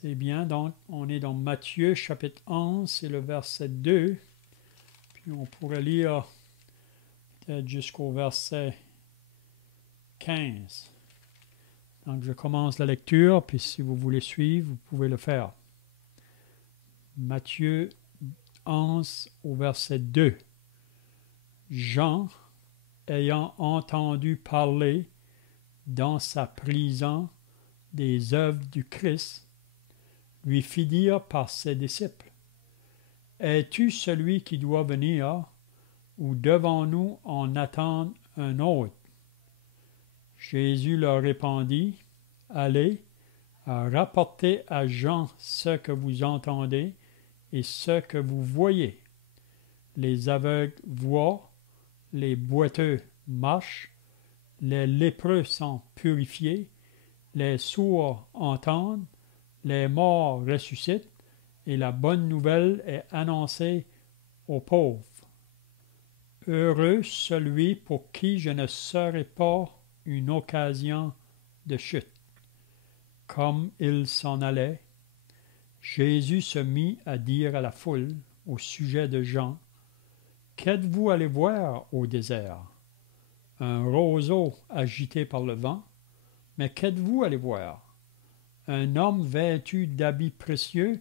C'est bien, donc on est dans Matthieu chapitre 11, c'est le verset 2, puis on pourrait lire peut-être jusqu'au verset 15. Donc je commence la lecture, puis si vous voulez suivre, vous pouvez le faire. Matthieu 11 au verset 2. Jean, ayant entendu parler dans sa prison des œuvres du Christ, lui fit dire par ses disciples, « Es-tu celui qui doit venir, ou devons-nous en attendre un autre? » Jésus leur répondit, « Allez, rapportez à Jean ce que vous entendez et ce que vous voyez. Les aveugles voient, les boiteux marchent, les lépreux sont purifiés, les sourds entendent, les morts ressuscitent, et la bonne nouvelle est annoncée aux pauvres. Heureux celui pour qui je ne serai pas une occasion de chute. » Comme il s'en allait, Jésus se mit à dire à la foule au sujet de Jean, « Qu'êtes-vous allé voir au désert? Un roseau agité par le vent? Mais qu'êtes-vous allé voir? Un homme vêtu d'habits précieux?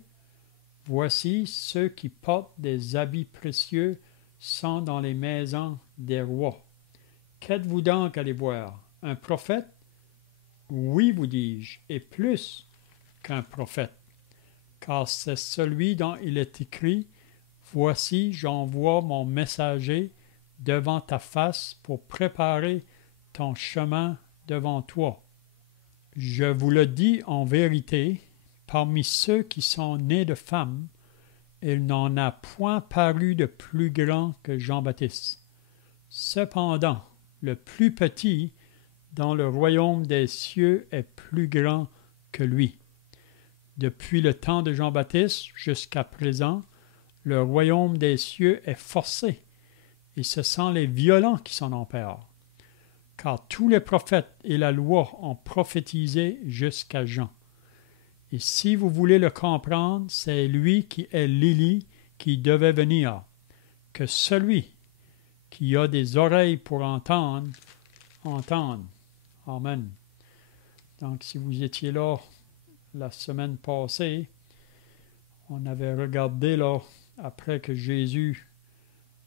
Voici ceux qui portent des habits précieux sont dans les maisons des rois. Qu'êtes-vous donc allé voir? Un prophète? Oui, vous dis-je, et plus qu'un prophète, car c'est celui dont il est écrit, « Voici, j'envoie mon messager devant ta face pour préparer ton chemin devant toi. » Je vous le dis en vérité, parmi ceux qui sont nés de femmes, il n'en a point paru de plus grand que Jean-Baptiste. Cependant, le plus petit dans le royaume des cieux est plus grand que lui. Depuis le temps de Jean-Baptiste jusqu'à présent, le royaume des cieux est forcé, et ce sont les violents qui s'en emparent. Car tous les prophètes et la loi ont prophétisé jusqu'à Jean. Et si vous voulez le comprendre, c'est lui qui est l'Élie qui devait venir. Que celui qui a des oreilles pour entendre, entende. Amen. Donc, si vous étiez là la semaine passée, on avait regardé là, après que Jésus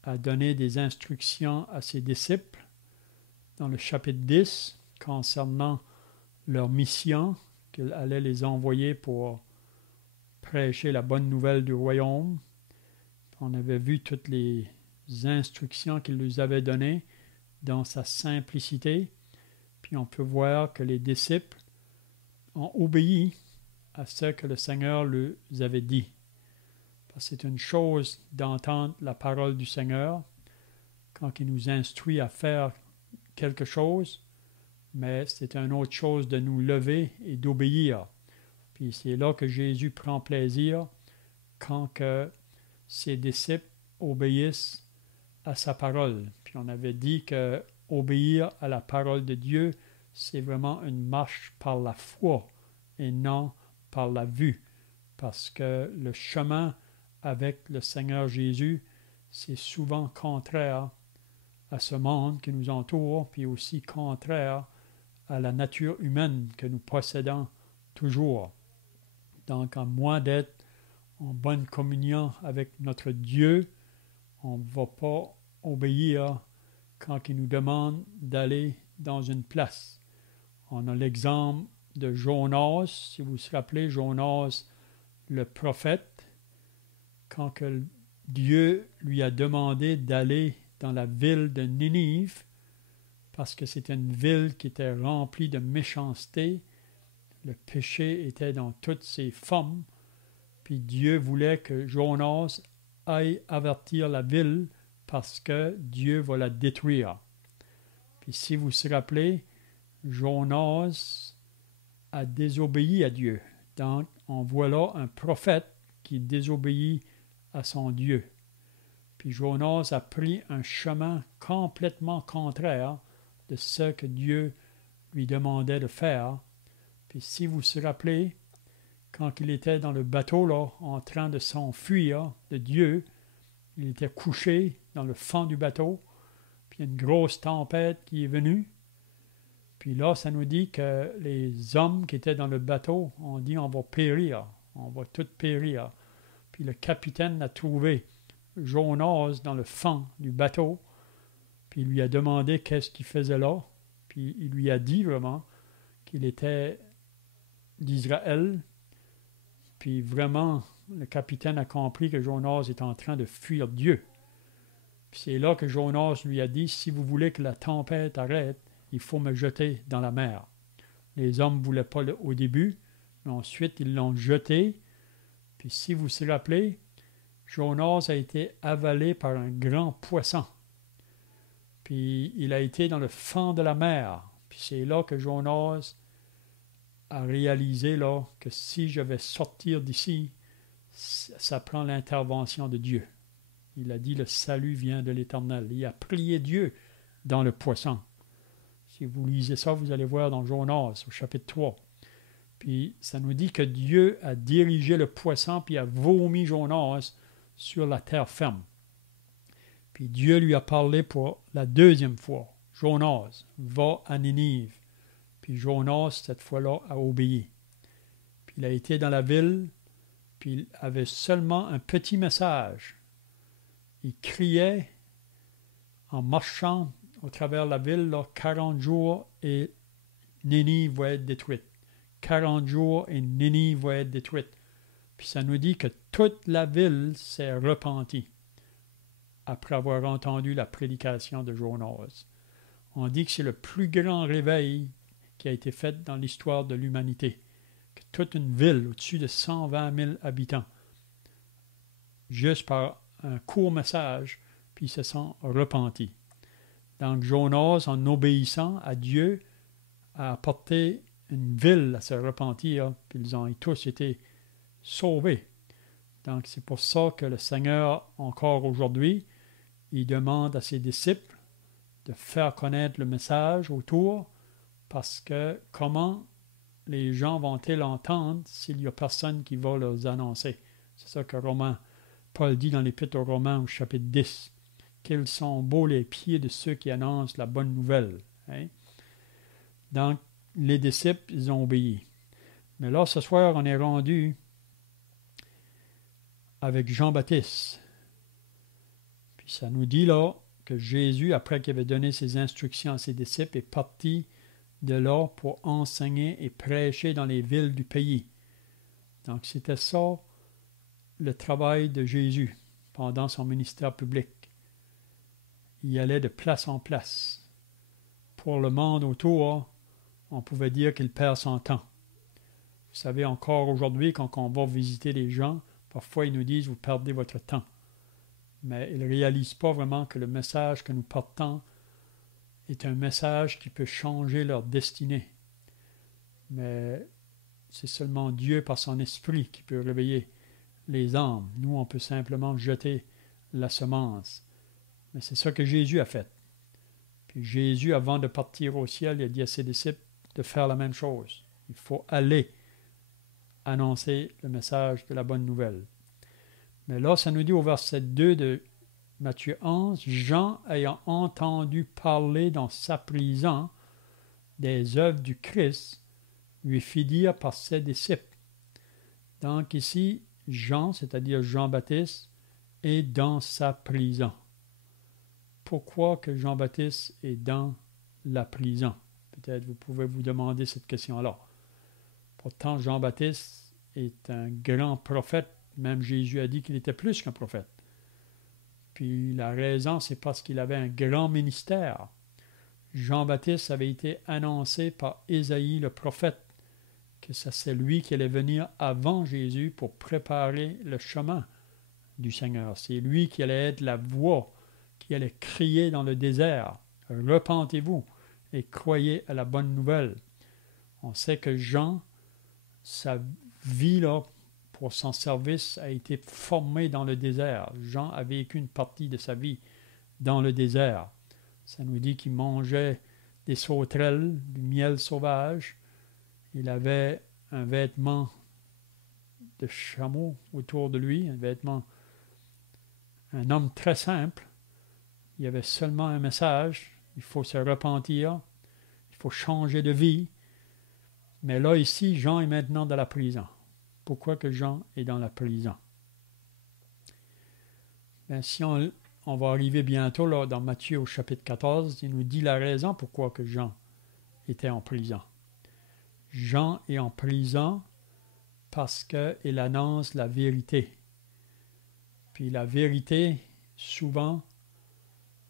a donné des instructions à ses disciples, dans le chapitre 10, concernant leur mission, qu'il allait les envoyer pour prêcher la bonne nouvelle du royaume. On avait vu toutes les instructions qu'il nous avait données dans sa simplicité. Puis on peut voir que les disciples ont obéi à ce que le Seigneur leur avait dit. Parce que c'est une chose d'entendre la parole du Seigneur quand il nous instruit à faire quelque chose, mais c'est une autre chose de nous lever et d'obéir. Puis c'est là que Jésus prend plaisir quand que ses disciples obéissent à sa parole. Puis on avait dit que obéir à la parole de Dieu, c'est vraiment une marche par la foi et non par la vue. Parce que le chemin avec le Seigneur Jésus, c'est souvent contraire à ce monde qui nous entoure, puis aussi contraire à la nature humaine que nous possédons toujours. Donc, à moins d'être en bonne communion avec notre Dieu, on ne va pas obéir quand il nous demande d'aller dans une place. On a l'exemple de Jonas, si vous vous rappelez, Jonas, le prophète, quand que Dieu lui a demandé d'aller dans la ville de Ninive, parce que c'était une ville qui était remplie de méchanceté. Le péché était dans toutes ses formes. Puis Dieu voulait que Jonas aille avertir la ville parce que Dieu va la détruire. Puis si vous vous rappelez, Jonas a désobéi à Dieu. Donc, on voit là un prophète qui désobéit à son Dieu. Puis Jonas a pris un chemin complètement contraire de ce que Dieu lui demandait de faire. Puis si vous vous rappelez, quand il était dans le bateau, là, en train de s'enfuir de Dieu, il était couché dans le fond du bateau, puis une grosse tempête qui est venue. Puis là, ça nous dit que les hommes qui étaient dans le bateau ont dit on va périr, on va tous périr. Puis le capitaine a trouvé Jonas dans le fond du bateau, puis il lui a demandé qu'est-ce qu'il faisait là, puis il lui a dit vraiment qu'il était d'Israël, puis vraiment le capitaine a compris que Jonas est en train de fuir Dieu. Puis c'est là que Jonas lui a dit, si vous voulez que la tempête arrête, il faut me jeter dans la mer. Les hommes ne voulaient pas au début, mais ensuite ils l'ont jeté. Puis si vous vous rappelez, Jonas a été avalé par un grand poisson. Puis il a été dans le fond de la mer. Puis c'est là que Jonas a réalisé là, que si je vais sortir d'ici, ça prend l'intervention de Dieu. Il a dit le salut vient de l'Éternel. Il a prié Dieu dans le poisson. Si vous lisez ça, vous allez voir dans Jonas au chapitre 3. Puis ça nous dit que Dieu a dirigé le poisson puis a vomi Jonas sur la terre ferme. Puis Dieu lui a parlé pour la deuxième fois. Jonas, va à Ninive. Puis Jonas, cette fois-là, a obéi. Puis il a été dans la ville, puis il avait seulement un petit message. Il criait en marchant au travers de la ville, là, 40 jours et Ninive va être détruite. 40 jours et Ninive va être détruite. Puis ça nous dit que toute la ville s'est repentie après avoir entendu la prédication de Jonas. On dit que c'est le plus grand réveil qui a été fait dans l'histoire de l'humanité. Que toute une ville au-dessus de 120 000 habitants, juste par un court message, puis ils se sont repentis. Donc Jonas, en obéissant à Dieu, a apporté une ville à se repentir, puis ils ont tous été sauvés. Donc c'est pour ça que le Seigneur, encore aujourd'hui, il demande à ses disciples de faire connaître le message autour, parce que comment les gens vont-ils entendre s'il n'y a personne qui va leur annoncer? C'est ça que Paul dit dans l'Épître aux Romains au chapitre 10. Quels sont beaux les pieds de ceux qui annoncent la bonne nouvelle. Hein? Donc, les disciples, ils ont obéi. Mais là, ce soir, on est rendu avec Jean-Baptiste. Puis ça nous dit là que Jésus, après qu'il avait donné ses instructions à ses disciples, est parti de là pour enseigner et prêcher dans les villes du pays. Donc c'était ça le travail de Jésus pendant son ministère public. Il allait de place en place. Pour le monde autour, on pouvait dire qu'il perd son temps. Vous savez, encore aujourd'hui, quand on va visiter les gens, parfois ils nous disent « vous perdez votre temps ». Mais ils ne réalisent pas vraiment que le message que nous portons est un message qui peut changer leur destinée. Mais c'est seulement Dieu par son esprit qui peut réveiller les âmes. Nous, on peut simplement jeter la semence. Mais c'est ça que Jésus a fait. Puis Jésus, avant de partir au ciel, il a dit à ses disciples de faire la même chose. Il faut aller annoncer le message de la bonne nouvelle. Mais là, ça nous dit au verset 2 de Matthieu 11, Jean, ayant entendu parler dans sa prison des œuvres du Christ, lui fit dire par ses disciples. Donc ici, Jean, c'est-à-dire Jean-Baptiste, est dans sa prison. Pourquoi que Jean-Baptiste est dans la prison? Peut-être vous pouvez vous demander cette question-là. Pourtant, Jean-Baptiste est un grand prophète. Même Jésus a dit qu'il était plus qu'un prophète. Puis la raison, c'est parce qu'il avait un grand ministère. Jean-Baptiste avait été annoncé par Ésaïe le prophète, que c'est lui qui allait venir avant Jésus pour préparer le chemin du Seigneur. C'est lui qui allait être la voix, qui allait crier dans le désert. Repentez-vous et croyez à la bonne nouvelle. On sait que Jean, sa vie là, pour son service, a été formé dans le désert. Jean a vécu une partie de sa vie dans le désert. Ça nous dit qu'il mangeait des sauterelles, du miel sauvage. Il avait un vêtement de chameau autour de lui, un vêtement, un homme très simple. Il y avait seulement un message, il faut se repentir, il faut changer de vie. Mais là, ici, Jean est maintenant dans la prison. Pourquoi que Jean est dans la prison? Bien, si on va arriver bientôt là, dans Matthieu au chapitre 14, il nous dit la raison pourquoi que Jean était en prison. Jean est en prison parce qu'il annonce la vérité. Puis la vérité, souvent,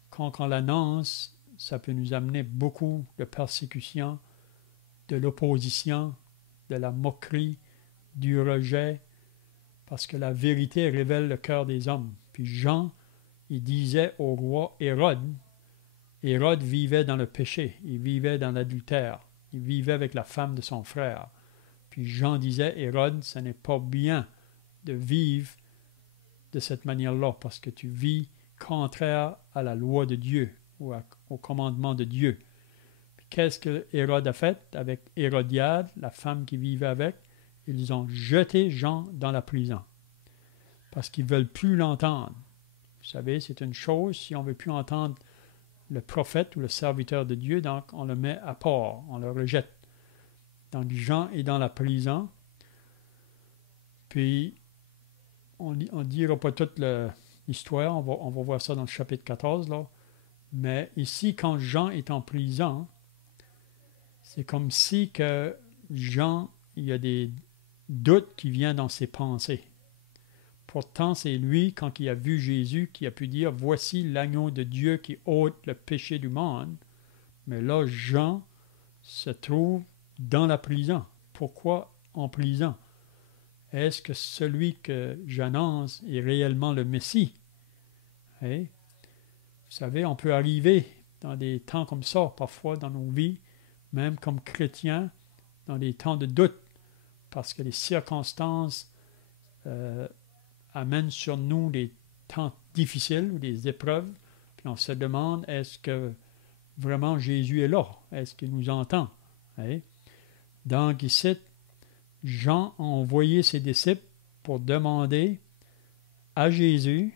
quand on l'annonce, ça peut nous amener beaucoup de persécutions, de l'opposition, de la moquerie, du rejet, parce que la vérité révèle le cœur des hommes. Puis Jean, il disait au roi Hérode, Hérode vivait dans le péché, il vivait dans l'adultère, il vivait avec la femme de son frère. Puis Jean disait, Hérode, ce n'est pas bien de vivre de cette manière-là, parce que tu vis contraire à la loi de Dieu, ou au commandement de Dieu. Puis qu'est-ce que Hérode a fait avec Hérodiade, la femme qui vivait avec? Ils ont jeté Jean dans la prison, parce qu'ils ne veulent plus l'entendre. Vous savez, c'est une chose, si on ne veut plus entendre le prophète ou le serviteur de Dieu, donc on le met à part, on le rejette. Donc Jean est dans la prison, puis on ne dira pas toute l'histoire, on va voir ça dans le chapitre 14, là. Mais ici, quand Jean est en prison, c'est comme si que Jean, il y a des doutes qui viennent dans ses pensées. Pourtant, c'est lui, quand il a vu Jésus, qui a pu dire « Voici l'agneau de Dieu qui ôte le péché du monde ». Mais là, Jean se trouve dans la prison. Pourquoi en prison? Est-ce que celui que j'annonce est réellement le Messie? Hey? Vous savez, on peut arriver dans des temps comme ça, parfois dans nos vies, même comme chrétiens, dans des temps de doute, parce que les circonstances amènent sur nous des temps difficiles ou des épreuves, puis on se demande, est-ce que vraiment Jésus est là? Est-ce qu'il nous entend? Hey? Donc ici, Jean a envoyé ses disciples pour demander à Jésus,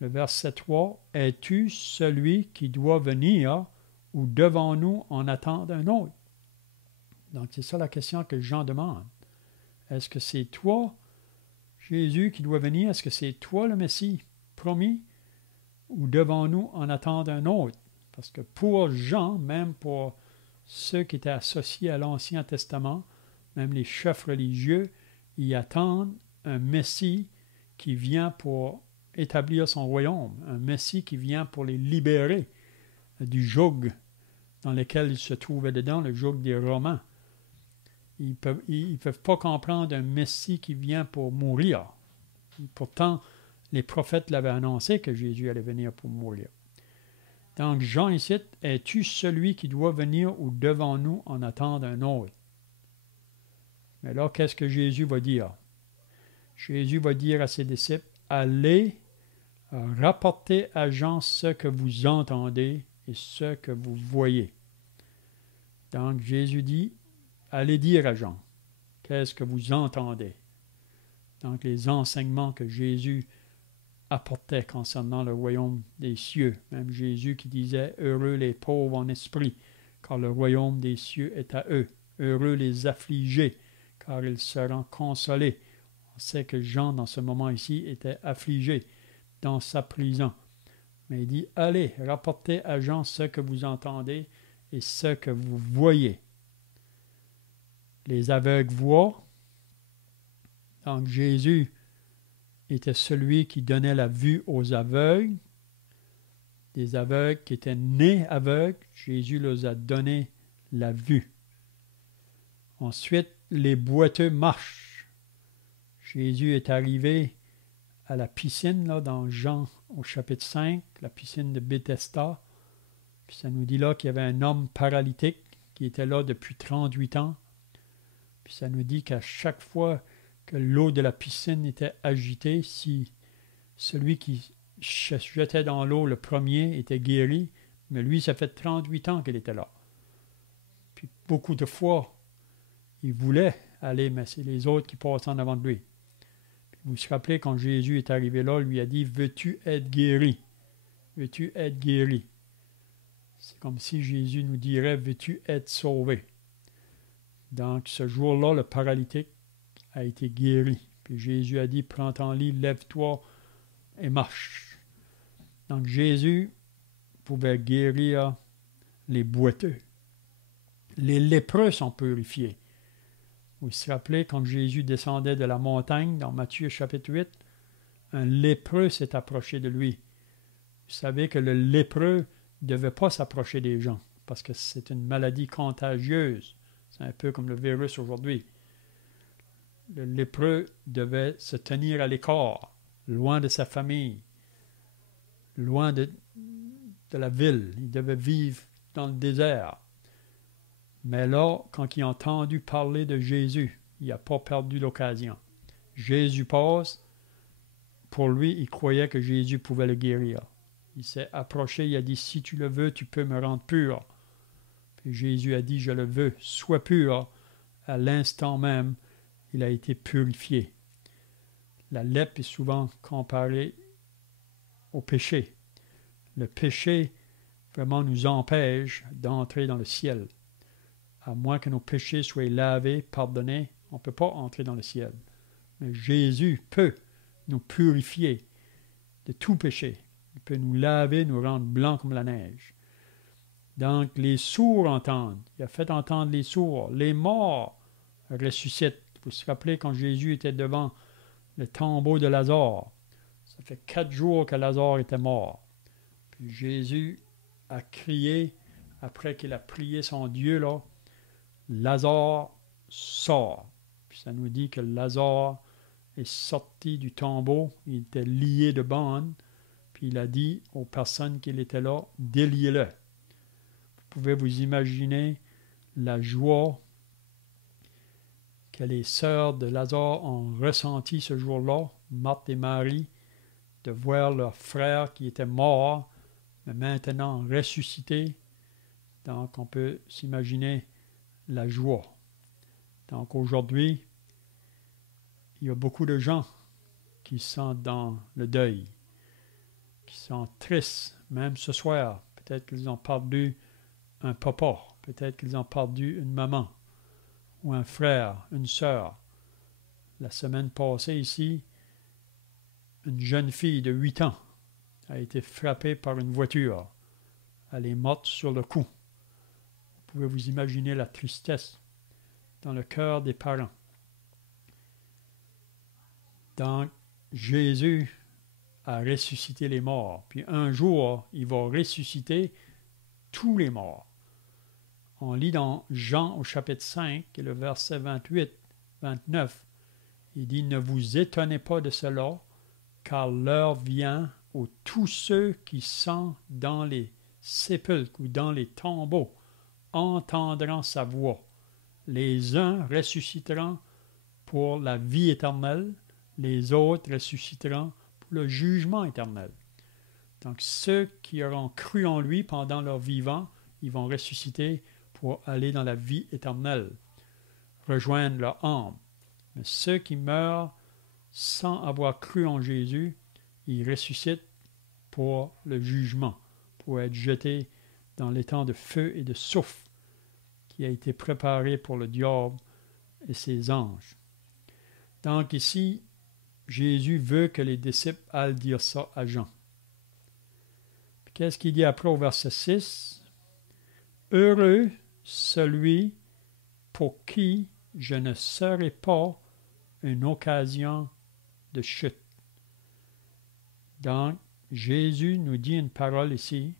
le verset 3, « Es-tu celui qui doit venir ou devons-nous en attendre un autre? » Donc c'est ça la question que Jean demande. Est-ce que c'est toi, Jésus, qui doit venir? Est-ce que c'est toi le Messie promis ou devons-nous en attendre un autre? Parce que pour Jean, même pour ceux qui étaient associés à l'Ancien Testament, même les chefs religieux, ils attendent un Messie qui vient pour établir son royaume, un Messie qui vient pour les libérer du joug dans lequel ils se trouvaient dedans, le joug des Romains. Ils ne peuvent pas comprendre un Messie qui vient pour mourir. Pourtant, les prophètes l'avaient annoncé que Jésus allait venir pour mourir. Donc, Jean ici, « Es-tu celui qui doit venir ou devons-nous en attendre un autre? » Mais là, qu'est-ce que Jésus va dire? Jésus va dire à ses disciples, « Allez, rapportez à Jean ce que vous entendez et ce que vous voyez. » Donc, Jésus dit, « Allez dire à Jean, qu'est-ce que vous entendez? » Donc, les enseignements que Jésus apportait concernant le royaume des cieux. Même Jésus qui disait, « Heureux les pauvres en esprit, car le royaume des cieux est à eux. Heureux les affligés, car ils seront consolés. » On sait que Jean, dans ce moment ici, était affligé dans sa prison. Mais il dit, « Allez, rapportez à Jean ce que vous entendez et ce que vous voyez. » Les aveugles voient. Donc Jésus était celui qui donnait la vue aux aveugles. Des aveugles qui étaient nés aveugles, Jésus leur a donné la vue. Ensuite, les boiteux marchent. Jésus est arrivé à la piscine, là, dans Jean au chapitre 5, la piscine de Bethesda. Puis ça nous dit là qu'il y avait un homme paralytique qui était là depuis 38 ans. Puis ça nous dit qu'à chaque fois que l'eau de la piscine était agitée, si celui qui se jetait dans l'eau le premier était guéri, mais lui, ça fait 38 ans qu'il était là. Puis beaucoup de fois, il voulait aller, mais c'est les autres qui passent en avant de lui. Puis vous vous rappelez, quand Jésus est arrivé là, il lui a dit, « Veux-tu être guéri? Veux-tu être guéri? » C'est comme si Jésus nous dirait, « Veux-tu être sauvé? » Donc, ce jour-là, le paralytique a été guéri. Puis Jésus a dit, « Prends ton lit, lève-toi et marche. » Donc, Jésus pouvait guérir les boiteux. Les lépreux sont purifiés. Vous vous rappelez, quand Jésus descendait de la montagne, dans Matthieu chapitre 8, un lépreux s'est approché de lui. Vous savez que le lépreux ne devait pas s'approcher des gens, parce que c'est une maladie contagieuse. C'est un peu comme le virus aujourd'hui. Le lépreux devait se tenir à l'écart, loin de sa famille, loin de la ville. Il devait vivre dans le désert. Mais là, quand il a entendu parler de Jésus, il n'a pas perdu l'occasion. Jésus passe. Pour lui, il croyait que Jésus pouvait le guérir. Il s'est approché, il a dit, « Si tu le veux, tu peux me rendre pur. » Puis Jésus a dit, « Je le veux, sois pur. » À l'instant même, il a été purifié. La lèpre est souvent comparée au péché. Le péché vraiment nous empêche d'entrer dans le ciel. À moins que nos péchés soient lavés, pardonnés, on ne peut pas entrer dans le ciel. Mais Jésus peut nous purifier de tout péché. Il peut nous laver, nous rendre blancs comme la neige. Donc, les sourds entendent. Il a fait entendre les sourds. Les morts ressuscitent. Vous vous rappelez quand Jésus était devant le tombeau de Lazare. Ça fait 4 jours que Lazare était mort. Puis Jésus a crié, après qu'il a prié son Dieu, là, Lazare sort. Puis ça nous dit que Lazare est sorti du tombeau. Il était lié de bandes. Puis il a dit aux personnes qui étaient là, déliez-le. Vous pouvez vous imaginer la joie que les sœurs de Lazare ont ressenti ce jour-là, Marthe et Marie, de voir leur frère qui était mort, mais maintenant ressuscité. Donc on peut s'imaginer la joie. Donc aujourd'hui, il y a beaucoup de gens qui sont dans le deuil, qui sont tristes, même ce soir. Peut-être qu'ils ont perdu un papa, peut-être qu'ils ont perdu une maman, ou un frère, une sœur. La semaine passée ici, une jeune fille de 8 ans a été frappée par une voiture. Elle est morte sur le coup. Vous pouvez vous imaginer la tristesse dans le cœur des parents. Donc, Jésus a ressuscité les morts. Puis un jour, il va ressusciter tous les morts. On lit dans Jean au chapitre 5, et le verset 28, 29, il dit « Ne vous étonnez pas de cela, car l'heure vient où tous ceux qui sont dans les sépulcres ou dans les tombeaux entendront sa voix. Les uns ressusciteront pour la vie éternelle, les autres ressusciteront pour le jugement éternel. » Donc ceux qui auront cru en lui pendant leur vivant, ils vont ressusciter pour aller dans la vie éternelle, rejoindre leur âme. Mais ceux qui meurent sans avoir cru en Jésus, ils ressuscitent pour le jugement, pour être jetés dans l'étang de feu et de soufre qui a été préparé pour le diable et ses anges. Donc ici, Jésus veut que les disciples aillent dire ça à Jean. Puis qu'est-ce qu'il dit après au verset 6? « Heureux celui pour qui je ne serai pas une occasion de chute. » Donc, Jésus nous dit une parole ici.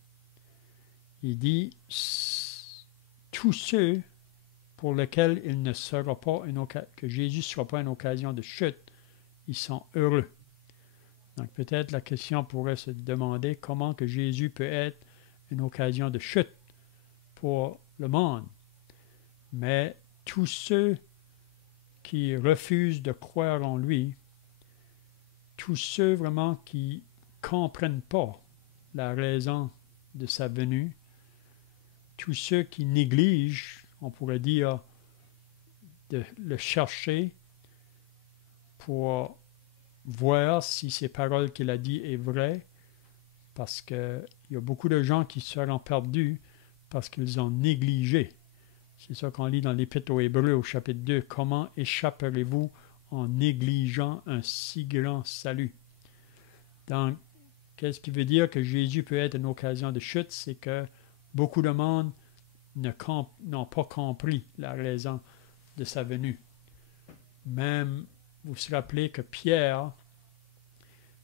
Il dit « Tous ceux pour lesquels il ne sera pas que Jésus ne sera pas une occasion de chute, ils sont heureux. » Donc peut-être la question pourrait se demander comment que Jésus peut être une occasion de chute pour le monde. Mais tous ceux qui refusent de croire en lui, tous ceux vraiment qui ne comprennent pas la raison de sa venue, tous ceux qui négligent, on pourrait dire, de le chercher pour voir si ces paroles qu'il a dit est vraies, parce qu'il y a beaucoup de gens qui seront perdus parce qu'ils ont négligé. C'est ça qu'on lit dans l'Épître aux Hébreux au chapitre 2. Comment échapperez-vous en négligeant un si grand salut? Donc, qu'est-ce qui veut dire que Jésus peut être une occasion de chute? C'est que beaucoup de monde n'ont pas compris la raison de sa venue. Même, vous vous rappelez que Pierre,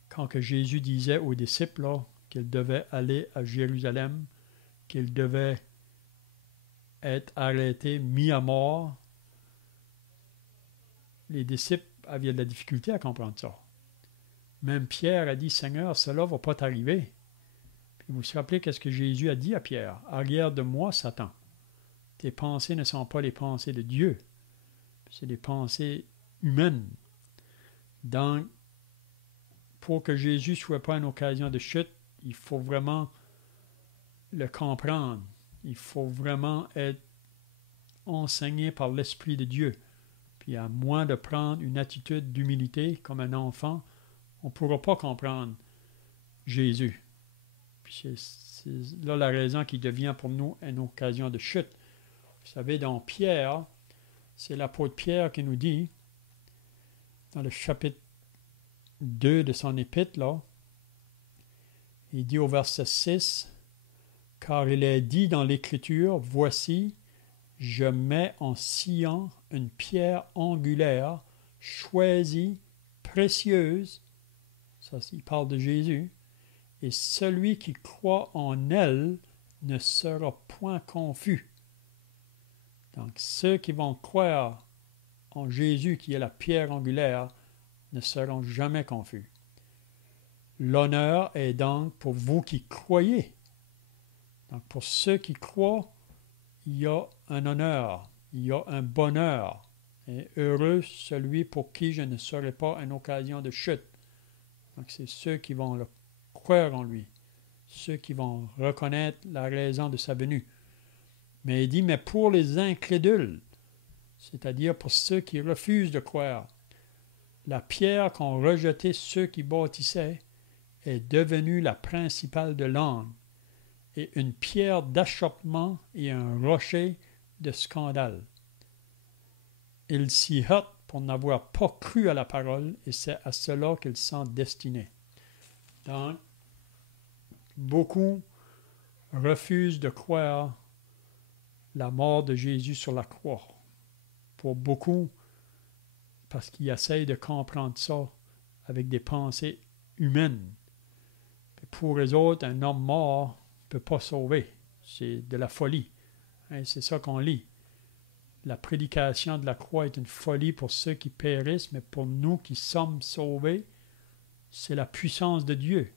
quand que Jésus disait aux disciples qu'ils devaient aller à Jérusalem, qu'ils devaient être arrêtés, mis à mort, les disciples avaient de la difficulté à comprendre ça. Même Pierre a dit, Seigneur, cela ne va pas t'arriver. Puis vous vous rappelez qu'est-ce que Jésus a dit à Pierre? Arrière de moi, Satan. Tes pensées ne sont pas les pensées de Dieu. C'est des pensées humaines. Donc, pour que Jésus ne soit pas une occasion de chute, il faut vraiment le comprendre. Il faut vraiment être enseigné par l'Esprit de Dieu. Puis à moins de prendre une attitude d'humilité comme un enfant, on ne pourra pas comprendre Jésus. Puis c'est là la raison qui devient pour nous une occasion de chute. Vous savez, dans Pierre, c'est l'apôtre Pierre qui nous dit, dans le chapitre 2 de son épître, là, il dit au verset 6, « Car il est dit dans l'Écriture, voici, je mets en Sion une pierre angulaire, choisie, précieuse, » ça il parle de Jésus, « et celui qui croit en elle ne sera point confus. » Donc ceux qui vont croire en Jésus, qui est la pierre angulaire, ne seront jamais confus. L'honneur est donc pour vous qui croyez. Donc pour ceux qui croient, il y a un honneur, il y a un bonheur. Et heureux celui pour qui je ne serai pas une occasion de chute. Donc c'est ceux qui vont le croire en lui, ceux qui vont reconnaître la raison de sa venue. Mais il dit, mais pour les incrédules, c'est-à-dire pour ceux qui refusent de croire, la pierre qu'ont rejetée ceux qui bâtissaient est devenue la principale de l'angle, et une pierre d'achoppement et un rocher de scandale. Ils s'y heurtent pour n'avoir pas cru à la parole, et c'est à cela qu'ils sont destinés. Donc, beaucoup refusent de croire la mort de Jésus sur la croix. Pour beaucoup, parce qu'ils essayent de comprendre ça avec des pensées humaines. Pour les autres, un homme mort ne peut pas sauver. C'est de la folie. C'est ça qu'on lit. La prédication de la croix est une folie pour ceux qui périssent, mais pour nous qui sommes sauvés, c'est la puissance de Dieu.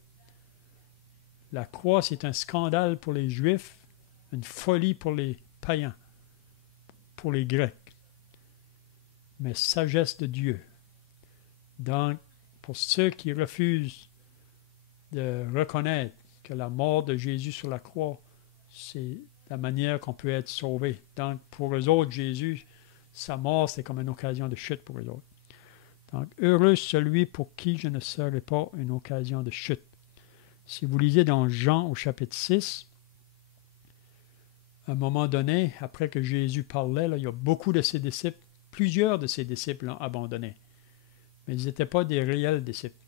La croix, c'est un scandale pour les Juifs, une folie pour les païens, pour les Grecs. Mais sagesse de Dieu. Donc, pour ceux qui refusent de reconnaître que la mort de Jésus sur la croix, c'est la manière qu'on peut être sauvé. Donc, pour eux autres, Jésus, sa mort, c'est comme une occasion de chute pour eux autres. Donc, heureux celui pour qui je ne serai pas une occasion de chute. Si vous lisez dans Jean au chapitre 6, à un moment donné, après que Jésus parlait, là, il y a beaucoup de ses disciples, plusieurs de ses disciples l'ont abandonné. Mais ils n'étaient pas des réels disciples.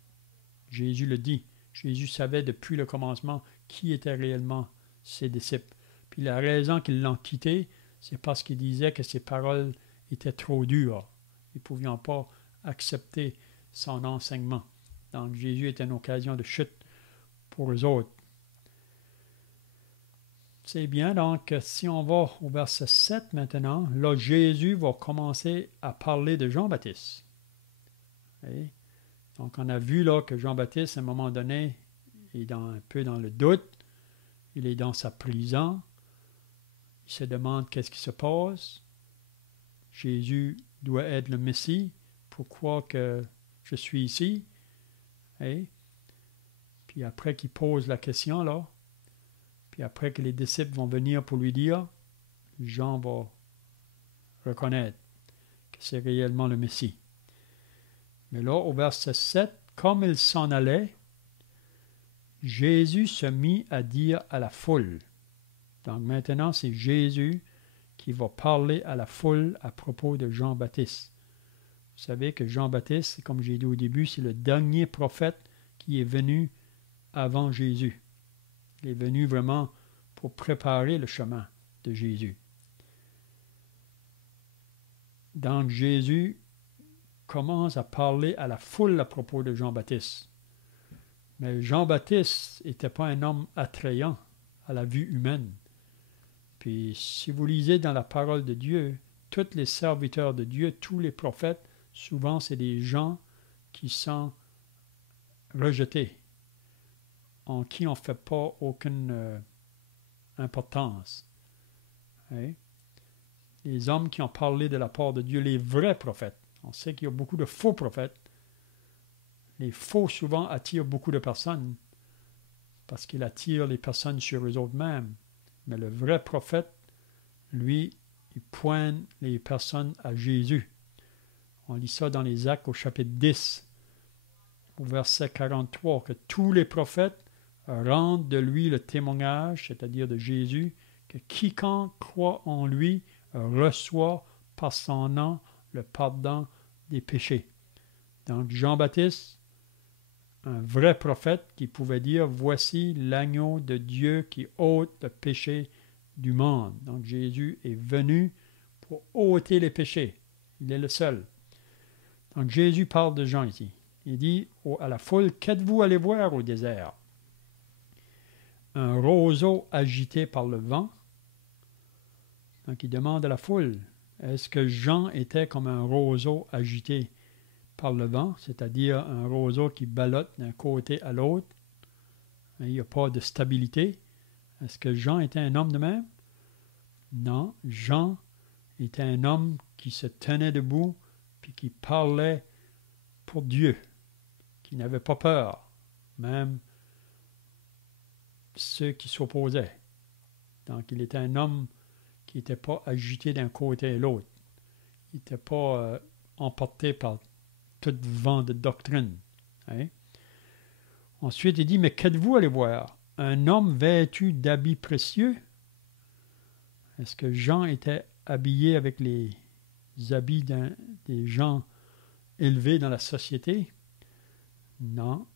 Jésus le dit. Jésus savait depuis le commencement qui étaient réellement ses disciples. Puis la raison qu'ils l'ont quitté, c'est parce qu'il disait que ses paroles étaient trop dures. Ils ne pouvaient pas accepter son enseignement. Donc Jésus était une occasion de chute pour eux autres. C'est bien, donc, si on va au verset 7 maintenant, là, Jésus va commencer à parler de Jean-Baptiste. Okay? Donc, on a vu là que Jean-Baptiste, à un moment donné, est un peu dans le doute. Il est dans sa prison. Il se demande qu'est-ce qui se passe. Jésus doit être le Messie. Pourquoi que je suis ici? Okay? Puis après qu'il pose la question, là, puis après que les disciples vont venir pour lui dire, Jean va reconnaître que c'est réellement le Messie. Mais là, au verset 7, comme il s'en allait, Jésus se mit à dire à la foule. Donc maintenant, c'est Jésus qui va parler à la foule à propos de Jean-Baptiste. Vous savez que Jean-Baptiste, comme j'ai dit au début, c'est le dernier prophète qui est venu avant Jésus. Il est venu vraiment pour préparer le chemin de Jésus. Donc Jésus commence à parler à la foule à propos de Jean-Baptiste. Mais Jean-Baptiste n'était pas un homme attrayant à la vue humaine. Puis si vous lisez dans la parole de Dieu, tous les serviteurs de Dieu, tous les prophètes, souvent c'est des gens qui sont rejetés, en qui on ne fait pas aucune importance. Hein? Les hommes qui ont parlé de la part de Dieu, les vrais prophètes. On sait qu'il y a beaucoup de faux prophètes. Les faux souvent attirent beaucoup de personnes parce qu'ils attirent les personnes sur eux-mêmes. Mais le vrai prophète, lui, il pointe les personnes à Jésus. On lit ça dans les Actes au chapitre 10, au verset 43, que tous les prophètes rendent de lui le témoignage, c'est-à-dire de Jésus, que quiconque croit en lui reçoit par son nom le pardon des péchés. Donc Jean-Baptiste, un vrai prophète qui pouvait dire « Voici l'agneau de Dieu qui ôte le péché du monde. » Donc Jésus est venu pour ôter les péchés. Il est le seul. Donc Jésus parle de Jean ici. Il dit à la foule « Qu'êtes-vous allé voir au désert? » Un roseau agité par le vent. Donc il demande à la foule « Est-ce que Jean était comme un roseau agité par le vent, c'est-à-dire un roseau qui ballotte d'un côté à l'autre? Il n'y a pas de stabilité. Est-ce que Jean était un homme de même? Non, Jean était un homme qui se tenait debout puis qui parlait pour Dieu, qui n'avait pas peur, même ceux qui s'opposaient. Donc il était un homme qui n'était pas agité d'un côté à l'autre. Il n'était pas emporté par tout vent de doctrine. Hein? Ensuite, il dit, mais qu'êtes-vous allé voir? Un homme vêtu d'habits précieux? Est-ce que Jean était habillé avec les habits des gens élevés dans la société? Non.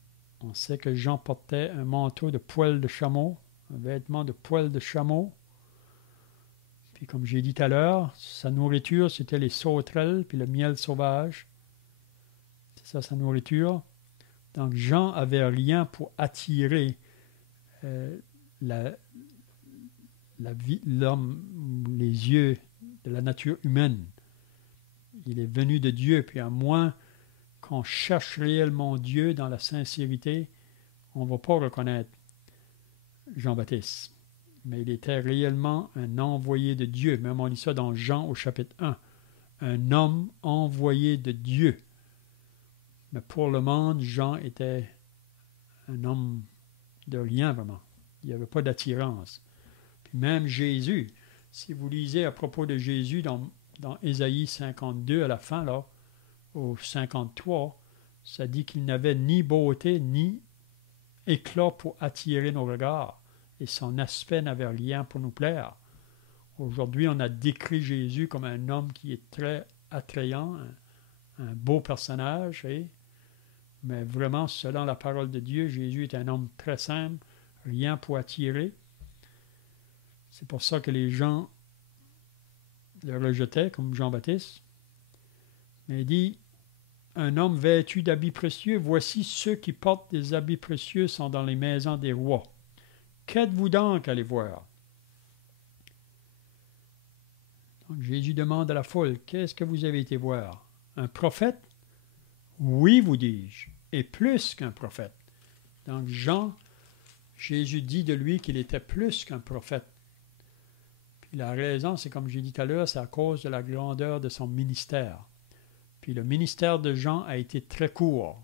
On sait que Jean portait un manteau de poils de chameau, un vêtement de poils de chameau. Puis comme j'ai dit tout à l'heure, sa nourriture, c'était les sauterelles puis le miel sauvage. C'est ça sa nourriture. Donc Jean avait rien pour attirer l'homme, les yeux de la nature humaine. Il est venu de Dieu, puis à moins qu'on cherche réellement Dieu dans la sincérité, on ne va pas reconnaître Jean-Baptiste. Mais il était réellement un envoyé de Dieu. Même on lit ça dans Jean au chapitre 1. Un homme envoyé de Dieu. Mais pour le monde, Jean était un homme de rien vraiment. Il n'y avait pas d'attirance. Puis même Jésus, si vous lisez à propos de Jésus dans Ésaïe 52 à la fin, là, au 53, ça dit qu'il n'avait ni beauté ni éclat pour attirer nos regards. Et son aspect n'avait rien pour nous plaire. Aujourd'hui, on a décrit Jésus comme un homme qui est très attrayant, un beau personnage, mais vraiment, selon la parole de Dieu, Jésus est un homme très simple, rien pour attirer. C'est pour ça que les gens le rejetaient, comme Jean-Baptiste. Mais il dit, un homme vêtu d'habits précieux, voici ceux qui portent des habits précieux sont dans les maisons des rois. Qu'êtes-vous donc allé voir? Donc Jésus demande à la foule, qu'est-ce que vous avez été voir? Un prophète? Oui, vous dis-je, et plus qu'un prophète. Donc Jésus dit de lui qu'il était plus qu'un prophète. Puis la raison, c'est comme j'ai dit tout à l'heure, c'est à cause de la grandeur de son ministère. Puis le ministère de Jean a été très court.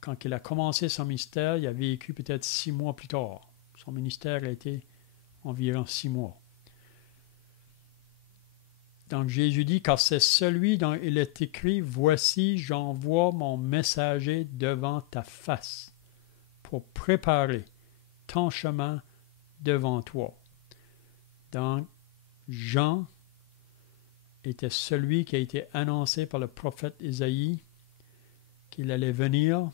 Quand il a commencé son ministère, il a vécu peut-être 6 mois plus tard. Son ministère a été environ 6 mois. Donc Jésus dit, car c'est celui dont il est écrit, voici, j'envoie mon messager devant ta face pour préparer ton chemin devant toi. Donc Jean était celui qui a été annoncé par le prophète Isaïe qu'il allait venir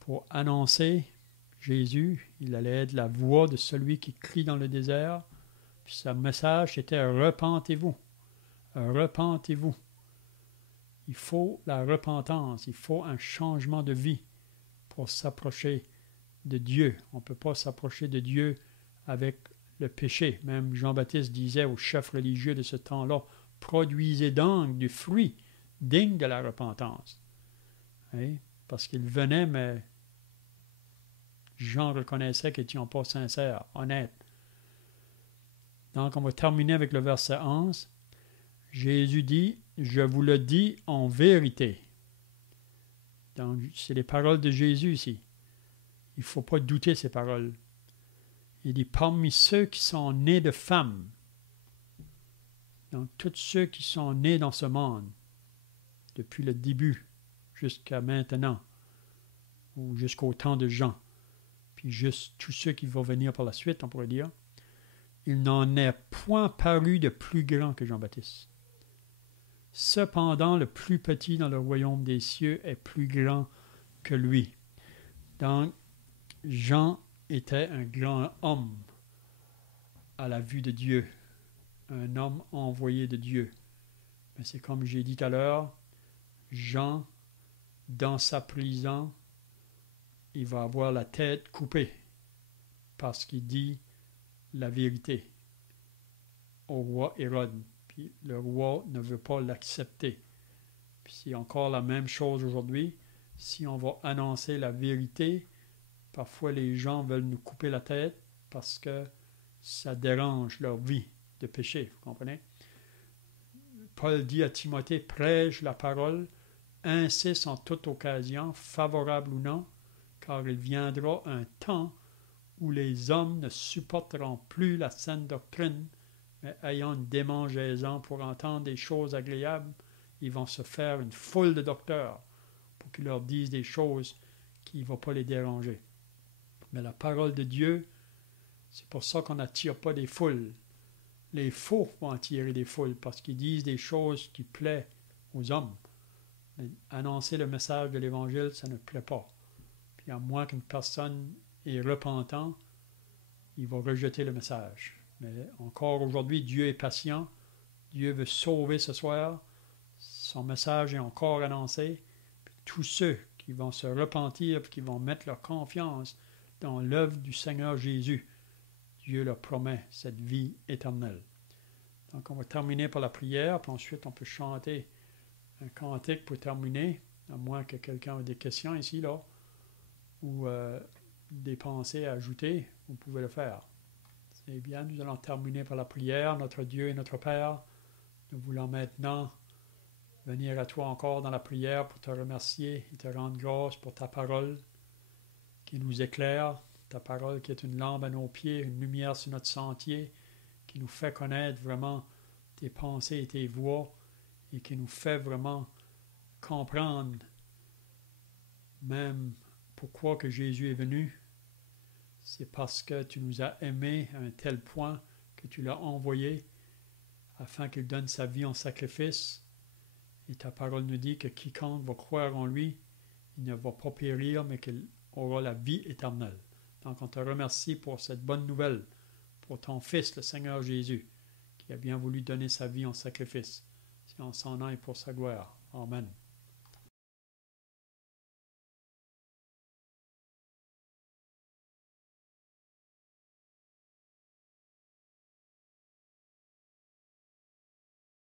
pour annoncer Jésus. Il allait être la voix de celui qui crie dans le désert. Puis son message était « Repentez-vous, repentez-vous ». Il faut la repentance, il faut un changement de vie pour s'approcher de Dieu. On ne peut pas s'approcher de Dieu avec le péché. Même Jean-Baptiste disait aux chefs religieux de ce temps-là, « Produisez donc du fruit digne de la repentance. » Oui, parce qu'ils venaient, mais Jean reconnaissait qu'ils n'étaient pas sincères, honnêtes. Donc, on va terminer avec le verset 11. Jésus dit, « Je vous le dis en vérité. » Donc, c'est les paroles de Jésus ici. Il ne faut pas douter ces paroles. Il dit, « Parmi ceux qui sont nés de femmes, donc tous ceux qui sont nés dans ce monde, depuis le début jusqu'à maintenant, ou jusqu'au temps de Jean, puis juste tous ceux qui vont venir par la suite, on pourrait dire, il n'en est point paru de plus grand que Jean-Baptiste. Cependant, le plus petit dans le royaume des cieux est plus grand que lui. » Donc, Jean était un grand homme à la vue de Dieu, un homme envoyé de Dieu. Mais c'est comme j'ai dit tout à l'heure, Jean, dans sa prison, il va avoir la tête coupée parce qu'il dit la vérité au roi Hérode. Puis le roi ne veut pas l'accepter. Puis c'est encore la même chose aujourd'hui. Si on va annoncer la vérité, parfois les gens veulent nous couper la tête parce que ça dérange leur vie de péché, vous comprenez? Paul dit à Timothée, prêche la parole, insiste en toute occasion, favorable ou non, car il viendra un temps où les hommes ne supporteront plus la saine doctrine, mais ayant une démangeaison pour entendre des choses agréables, ils vont se faire une foule de docteurs pour qu'ils leur disent des choses qui ne vont pas les déranger. Mais la parole de Dieu, c'est pour ça qu'on n'attire pas des foules. Les faux vont attirer des foules parce qu'ils disent des choses qui plaisent aux hommes. Mais annoncer le message de l'Évangile, ça ne plaît pas. Puis à moins qu'une personne est repentante, il va rejeter le message. Mais encore aujourd'hui, Dieu est patient. Dieu veut sauver ce soir. Son message est encore annoncé. Puis tous ceux qui vont se repentir et qui vont mettre leur confiance dans l'œuvre du Seigneur Jésus, Dieu leur promet cette vie éternelle. Donc on va terminer par la prière, puis ensuite on peut chanter un cantique pour terminer, à moins que quelqu'un ait des questions ici, là, ou des pensées à ajouter, vous pouvez le faire. C'est bien, nous allons terminer par la prière. Notre Dieu et notre Père, nous voulons maintenant venir à toi encore dans la prière pour te remercier et te rendre grâce pour ta parole qui nous éclaire, ta parole qui est une lampe à nos pieds, une lumière sur notre sentier, qui nous fait connaître vraiment tes pensées et tes voies et qui nous fait vraiment comprendre même pourquoi que Jésus est venu. C'est parce que tu nous as aimés à un tel point que tu l'as envoyé afin qu'il donne sa vie en sacrifice. Et ta parole nous dit que quiconque va croire en lui, il ne va pas périr, mais qu'il aura la vie éternelle. Donc on te remercie pour cette bonne nouvelle, pour ton Fils, le Seigneur Jésus, qui a bien voulu donner sa vie en sacrifice. C'est en son nom et pour sa gloire. Amen.